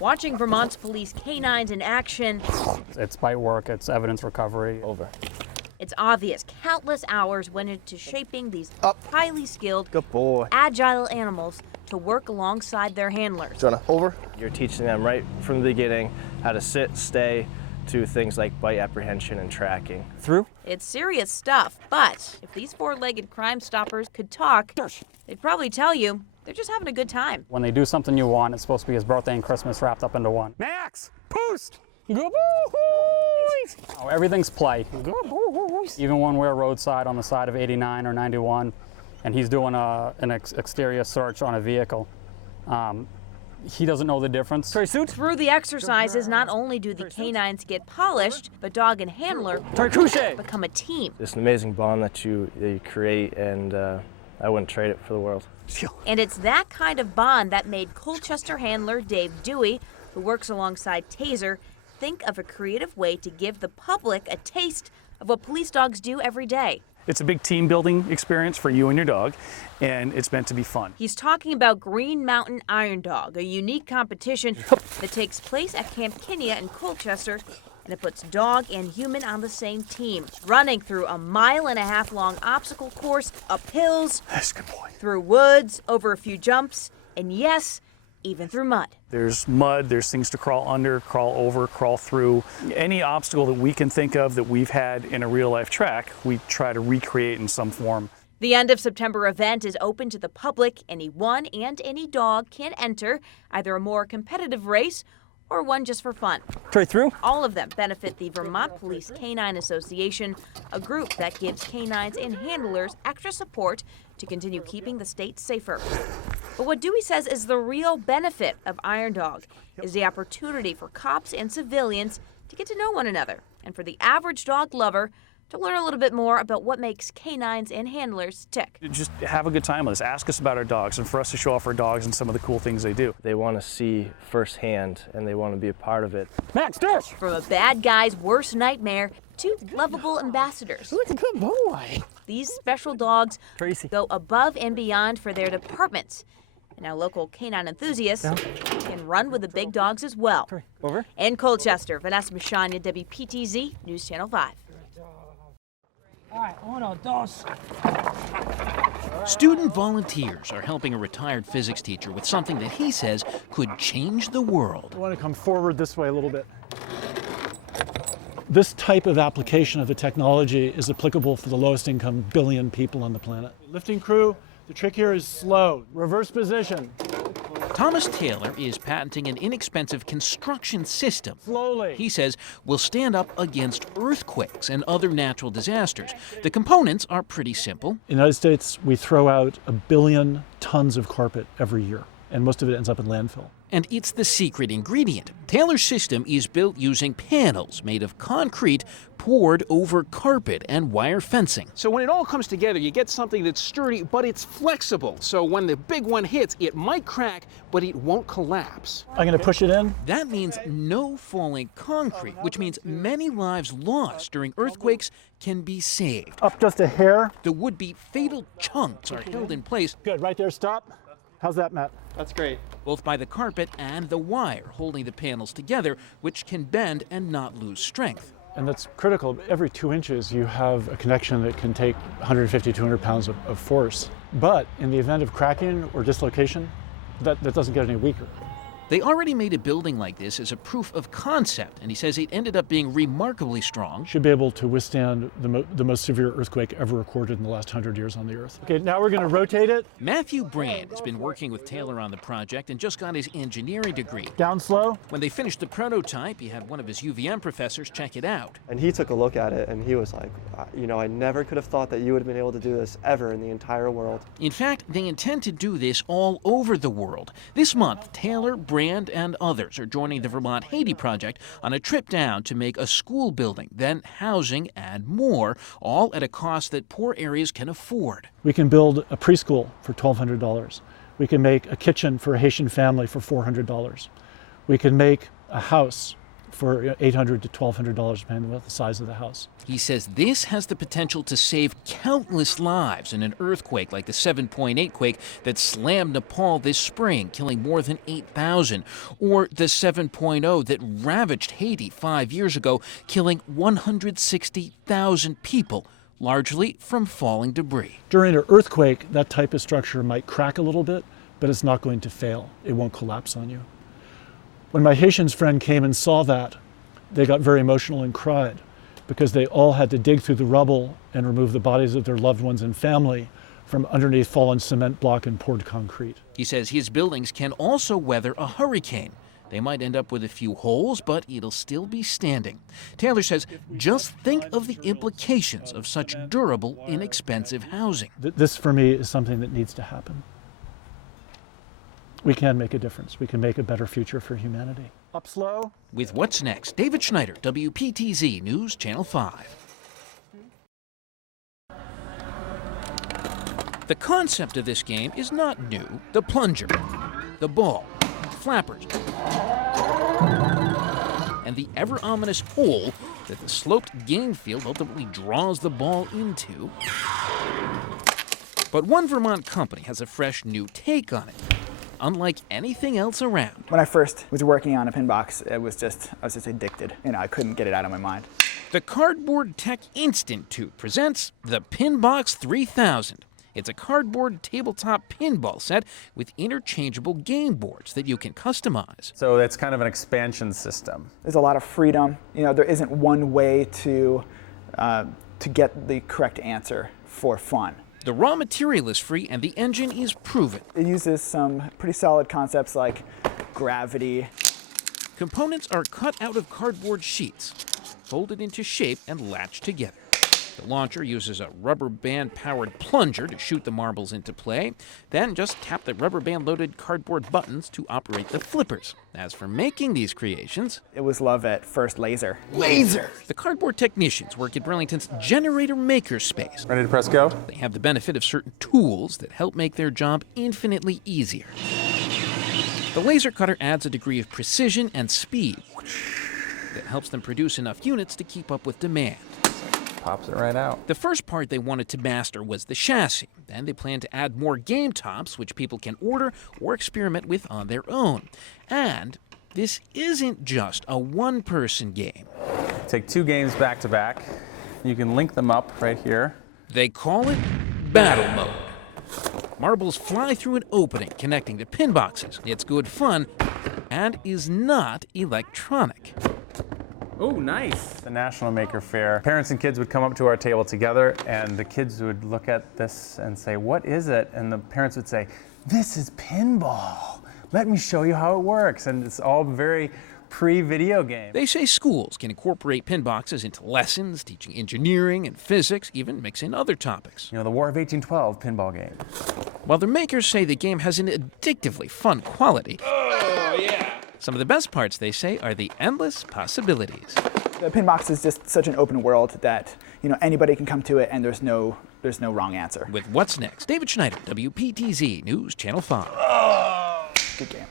Watching Vermont's police canines in action, It's bite work, it's evidence recovery. Over. it's obvious countless hours went into shaping these highly skilled, Good boy. agile animals to work alongside their handlers. Jonah, over. You're teaching them right from the beginning how to sit, stay, to things like bite apprehension and tracking. Through? It's serious stuff, but if these four-legged Crime Stoppers could talk, they'd probably tell you they're just having a good time. When they do something you want, it's supposed to be his birthday and Christmas wrapped up into one. Max, post! Good boys! Oh, everything's play. Good boys! Even when we're roadside on the side of 89 or 91, and he's doing an exterior search on a vehicle, he doesn't know the difference. Through the exercises, not only do the canines get polished, but dog and handler become a team. It's an amazing bond that you create, and I wouldn't trade it for the world. And it's that kind of bond that made Colchester handler Dave Dewey, who works alongside Taser, think of a creative way to give the public a taste of what police dogs do every day. It's a big team building experience for you and your dog, and it's meant to be fun. He's talking about Green Mountain Iron Dog, a unique competition that takes place at Camp Kinya in Colchester, and it puts dog and human on the same team, running through a 1.5 mile long obstacle course, up hills, That's a good boy. through woods, over a few jumps, and yes, even through mud. There's mud, there's things to crawl under, crawl over, crawl through. Any obstacle that we can think of that we've had in a real life track, we try to recreate in some form. The end of September event is open to the public. Anyone and any dog can enter either a more competitive race or one just for fun. Straight through? All of them benefit the Vermont Police Canine Association, a group that gives canines and handlers extra support to continue keeping the state safer. But what Dewey says is the real benefit of Iron Dog is the opportunity for cops and civilians to get to know one another, and for the average dog lover to learn a little bit more about what makes canines and handlers tick. Just have a good time with us. Ask us about our dogs, and for us to show off our dogs and some of the cool things they do. They want to see firsthand, and they want to be a part of it. Max, dash! From a bad guy's worst nightmare to lovable ambassadors. Who's a good boy? These special dogs Tracy. go above and beyond for their departments. And now local canine enthusiasts can run with the big dogs as well. Over. In Colchester, Vanessa Mashanya, WPTZ, News Channel 5. All right, uno, dos. Student volunteers are helping a retired physics teacher with something that he says could change the world. I want to come forward this way a little bit. This type of application of the technology is applicable for the lowest income billion people on the planet. Lifting crew, the trick here is slow. Reverse position. Thomas Taylor is patenting an inexpensive construction system. Slowly. He says will stand up against earthquakes and other natural disasters. The components are pretty simple. In the United States, we throw out 1 billion tons of carpet every year, and most of it ends up in landfill. And it's the secret ingredient. Taylor's system is built using panels made of concrete poured over carpet and wire fencing. So when it all comes together, you get something that's sturdy, but it's flexible. So when the big one hits, it might crack, but it won't collapse. I'm going to push it in. That means no falling concrete, which means many lives lost during earthquakes can be saved. Up just a hair. The would-be fatal chunks are held in place. Good, right there, stop. How's that, Matt? That's great. Both by the carpet and the wire holding the panels together, which can bend and not lose strength. And that's critical. Every 2 inches, you have a connection that can take 150, 200 pounds of force. But in the event of cracking or dislocation, that doesn't get any weaker. They already made a building like this as a proof of concept, and he says it ended up being remarkably strong. Should be able to withstand the most severe earthquake ever recorded in the last 100 years on the Earth. Okay, now we're going to rotate it. Matthew Brand has been working with Taylor on the project and just got his engineering degree. Down slow. When they finished the prototype, he had one of his UVM professors check it out. And he took a look at it and he was like, you know, I never could have thought that you would have been able to do this ever in the entire world. In fact, they intend to do this all over the world. This month, Taylor, Brand, and others are joining the Vermont Haiti Project on a trip down to make a school building, then housing and more, all at a cost that poor areas can afford. We can build a preschool for $1,200. We can make a kitchen for a Haitian family for $400. We can make a house for $800 to $1,200 depending on the size of the house. He says this has the potential to save countless lives in an earthquake like the 7.8 quake that slammed Nepal this spring, killing more than 8,000, or the 7.0 that ravaged Haiti 5 years ago, killing 160,000 people, largely from falling debris. During an earthquake, that type of structure might crack a little bit, but it's not going to fail. It won't collapse on you. When my Haitian friend came and saw that, they got very emotional and cried because they all had to dig through the rubble and remove the bodies of their loved ones and family from underneath fallen cement block and poured concrete. He says his buildings can also weather a hurricane. They might end up with a few holes, but it'll still be standing. Taylor says, just think of the implications of such durable, inexpensive housing. This, for me, is something that needs to happen. We can make a difference. We can make a better future for humanity. Up slow. With What's Next, David Schneider, WPTZ News, Channel 5. The concept of this game is not new. The plunger, the ball, flappers, and the ever-ominous hole that the sloped game field ultimately draws the ball into. But one Vermont company has a fresh new take on it. Unlike anything else around. When I first was working on a Pinbox, I was just addicted. I couldn't get it out of my mind. The Cardboard Tech Institute presents the Pinbox 3000. It's a cardboard tabletop pinball set with interchangeable game boards that you can customize. So it's kind of an expansion system. There's a lot of freedom. There isn't one way to get the correct answer for fun. The raw material is free and the engine is proven. It uses some pretty solid concepts like gravity. Components are cut out of cardboard sheets, folded into shape and latched together. The launcher uses a rubber band-powered plunger to shoot the marbles into play. Then just tap the rubber band-loaded cardboard buttons to operate the flippers. As for making these creations, it was love at first laser. Laser! The cardboard technicians work at Burlington's Generator Makerspace. Ready to press go? They have the benefit of certain tools that help make their job infinitely easier. The laser cutter adds a degree of precision and speed that helps them produce enough units to keep up with demand. Pops it right out. The first part they wanted to master was the chassis. Then they plan to add more game tops, which people can order or experiment with on their own. And this isn't just a one-person game. Take two games back to back. You can link them up right here. They call it Battle Mode. Marbles fly through an opening connecting to pin boxes. It's good fun and is not electronic. Oh, nice. The National Maker Faire. Parents and kids would come up to our table together, and the kids would look at this and say, "What is it?" And the parents would say, "This is pinball. Let me show you how it works." And it's all very pre-video game. They say schools can incorporate pin boxes into lessons, teaching engineering and physics, even mix in other topics. The War of 1812 pinball game. While the makers say the game has an addictively fun quality. Oh, yeah. Some of the best parts, they say, are the endless possibilities. The Pinbox is just such an open world that anybody can come to it, and there's no wrong answer. With What's Next, David Schneider, WPTZ News, Channel 5. Good game.